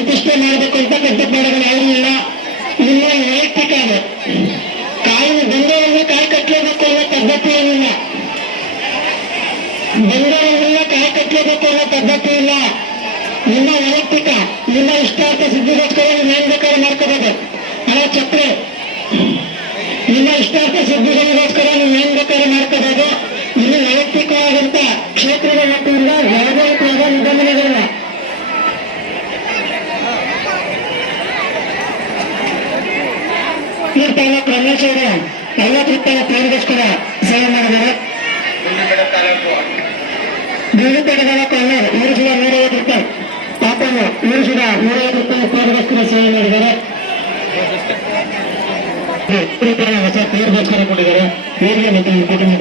ಇಂತಿಷ್ಟೇ ಮಾಡಬೇಕು ಅಂತ ಕಟ್ಟುಪಾಡುಗಳು ಯಾವುದೂ ಇಲ್ಲ. ನಿಮ್ಮ ವೈಯಕ್ತಿಕ ಅದು ಕಾಯಿನ ಬಂದವರನ್ನ ಕಾಯಿ ಕಟ್ಟಲೇಬೇಕು ಅನ್ನೋ ಪದ್ಧತಿ ಏನಿಲ್ಲ. ಬಂದವರನ್ನ ಕಾಯಿ ಕಟ್ಟಲೇಬೇಕು ಅನ್ನೋ ಪದ್ಧತಿ ಇಲ್ಲ. ನಿಮ್ಮ ವೈಯಕ್ತಿಕ ನಿಮ್ಮ ಇಷ್ಟಾರ್ಥ ಸಿದ್ಧಿಗೋಸ್ಕರ ನೀವು ಏನ್ ಬೇಕಾದ್ರೂ ಮಾಡ್ಕೋಬಹುದು. ಹಣ ಚಕ್ರೆ ನಿಮ್ಮ ಇಷ್ಟಾರ್ಥ ಸಿದ್ಧಿಗಳಿಗೋಸ್ಕರ ನೀವು ಏನ್ ಬೇಕಾದ್ರೂ ಮಾಡ್ಕೋಬಹುದು. ನಿಮ್ಮ ವೈಯಕ್ತಿಕವಾದಂತ ಕ್ಷೇತ್ರದ ಮಟ್ಟಿಂದ ಯಾವುದೇ ರೀತಿಯಾದ ನಿಬಂಧನೆಗಳಿಲ್ಲ. ತೀರ್ಥಾಲಕ್ ರಮೇಶ್ ಅವರು 50 ರೂಪಾಯಿ ಪೇರಿಗೋಸ್ಕರ ಸೇವೆ ಮಾಡಿದ್ದಾರೆ. ಬೀಳುಪೇಟೆಗಳ ಕಲ್ಲರ್ 150 ರೂಪಾಯಿ, ಪಾಪಣ್ಣ 150 ರೂಪಾಯಿ ಪೇರಿಗೋಸ್ಕರ ಸೇವೆ ಮಾಡಿದ್ದಾರೆ. ಹೊಸ ಪೇರಿಗೋಸ್ಕರ ಕೊಟ್ಟಿದ್ದಾರೆ. ಪೇರಿಗೆ ಮತ್ತು ಕುಟುಂಬ